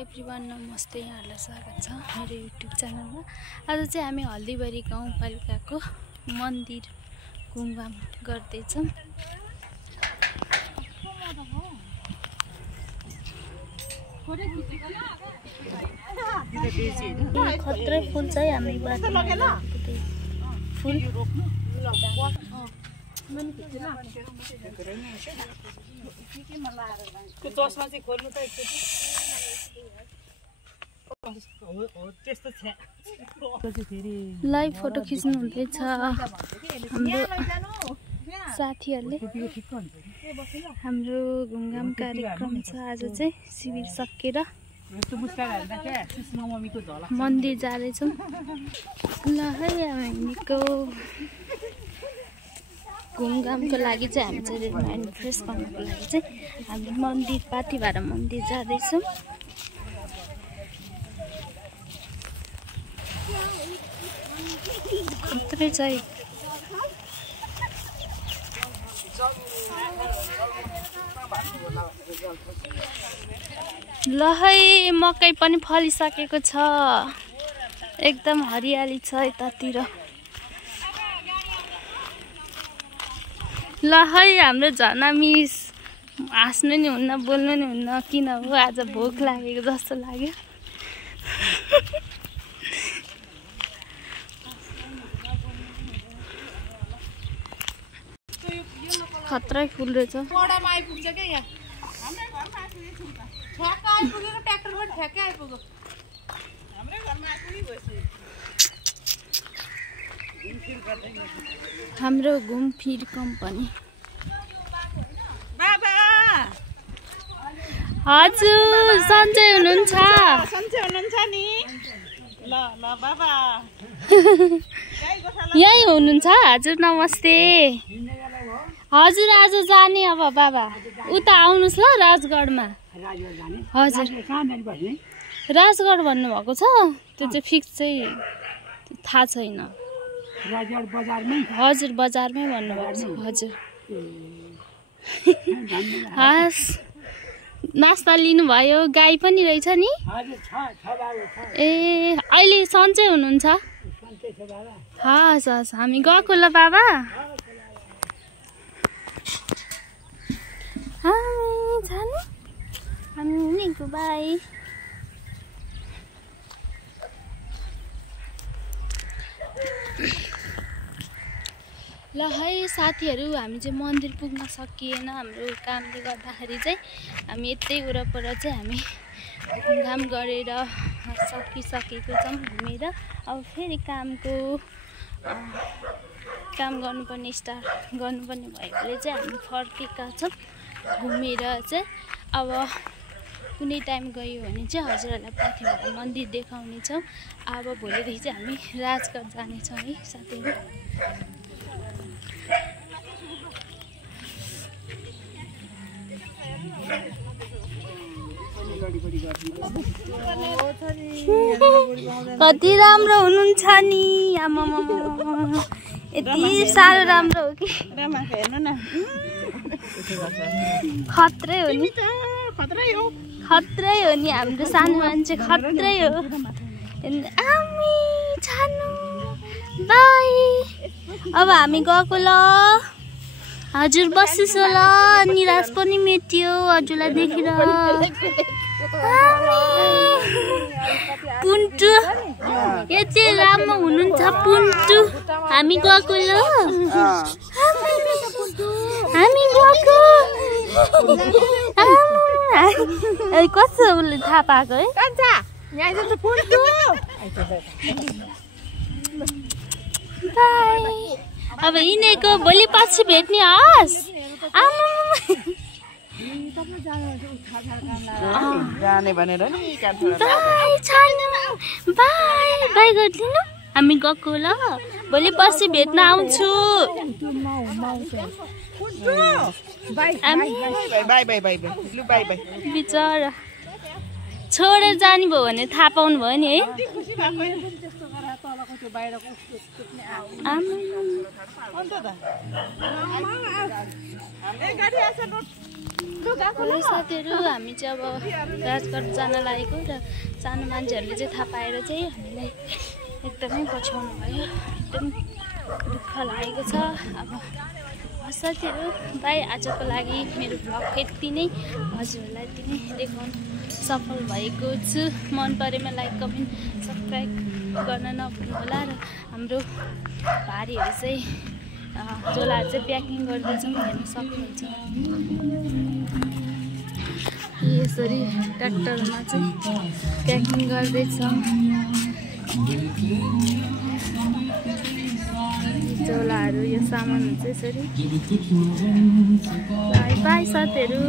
Everyone नमस्ते, यहाँहरूलाई स्वागत छ मेरो युट्युब च्यानलमा। आज चाहिँ हामी हल्दीबारी गाउँपालिकाको मन्दिर घुमघाम गर्दैछौँ। खत्रै फुल चाहिँ हामी बाटोमा फुल लाइभ फोटो खिच्नु हुँदैछ हाम्रो साथीहरूले। हाम्रो घुमघाम कार्यक्रम छ आज चाहिँ। शिविर सकेर मन्दिर जाँदैछौँ। ल है हामीको घुमघामको लागि चाहिँ हामी चाहिँ माइन्ड फ्रेस गर्नको लागि चाहिँ हामी मन्दिर पाथिभरा मन्दिर जाँदैछौँ। खत्रै चाहिँ ल है मकै पनि फलिसकेको छ, एकदम हरियाली छ यतातिर। ल है हाम्रो झना मिस हाँस्नु नि हुन्न, बोल्नु नि हुन्न, किन हो आज भोक लागेको जस्तो लाग्यो। खत्रै फुल रहेछ। हाम्रो घुमफिर कम्पनी। हजुर सन्चै हुनुहुन्छ? सन्चै हुनुहुन्छ नि? ल ल बाबा यही हुनुहुन्छ? हजुर नमस्ते। हजुर आज जाने अब बाबा उता आउनुहोस् ल राजगढमा। हजुर राजगढ भन्नुभएको छ, त्यो चाहिँ फिक्स चाहिँ थाहा छैन। हजुर बजारमै भन्नुभएको छ। हजुर हस् नास्ता लिनुभयो? गाई पनि रहेछ नि? ए अहिले सन्चै हुनुहुन्छ? हस् हस् हामी गएको ल बाबा। हामी बाई। ल है साथीहरू, हामी चाहिँ मन्दिर पुग्न सकिएन हाम्रो कामले गर्दाखेरि चाहिँ। हामी यतै वरपर चाहिँ हामी घुमघाम गरेर सकिसकेको छौँ घुमेर। अब फेरि काम गर्नुपर्ने स्टार्ट गर्नुपर्ने भएकोले चाहिँ हामी फर्केका छौँ घुमेर चाहिँ। अब कुनै टाइम गयो भने चाहिँ हजुरहरूलाई पाथिभरा मन्दिर देखाउनेछौँ। अब भोलिदेखि चाहिँ हामी राजगढ जानेछौँ है साथीहरू। कति राम्रो हुनुहुन्छ नि आमामा, यति साह्रो राम्रो हो कि खत्रै हो नि। खत्रै हो नि हाम्रो सानो मान्छे, खत्रै हो। आमी छानु बाई। अब हामी गएको ल। हजुर बसिसो ल, निराश पनि मेटियो हजुरलाई देखेर। पुन्टु यति राम्रो हुनुहुन्छ पुन्टु। हामी गएको ल, हामी गएको। कस्तो उसले थाहा पाएको है? अब यिनीहरूको भोलि पछि भेट्ने हस्। जाने भनेर नि बाई गरिदिनु। हामी गएको ल, भोलि पछि भेट्न आउँछु। बिचरा छोडेर जाने भयो भने थाहा पाउनु भयो नि है। साथीहरू हामी चाहिँ अब राजघाट जान लागेको र सानो मान्छेहरूले चाहिँ थाहा पाएर चाहिँ हामीलाई एकदमै पछाउनु भयो। एकदम दुःख लागेको छ। अब साथीहरू बाई, आजको लागि मेरो भ्लग यति नै, हजुरहरूलाई यति नै देखाउन सफल भएको छु। मन परेमा लाइक, कमेन्ट, सब्सक्राइब गर्न नभुल्नु होला। र हाम्रो भारीहरू चाहिँ झोलाहरू चाहिँ प्याकिङ गर्दैछौँ, हेर्न सक्नुहुन्छ। यसरी ट्र्याक्टरमा चाहिँ प्याकिङ गर्दैछौँ। झोलाहरू, यो सामानहरू चाहिँ यसरी। बाई बाई साथीहरू।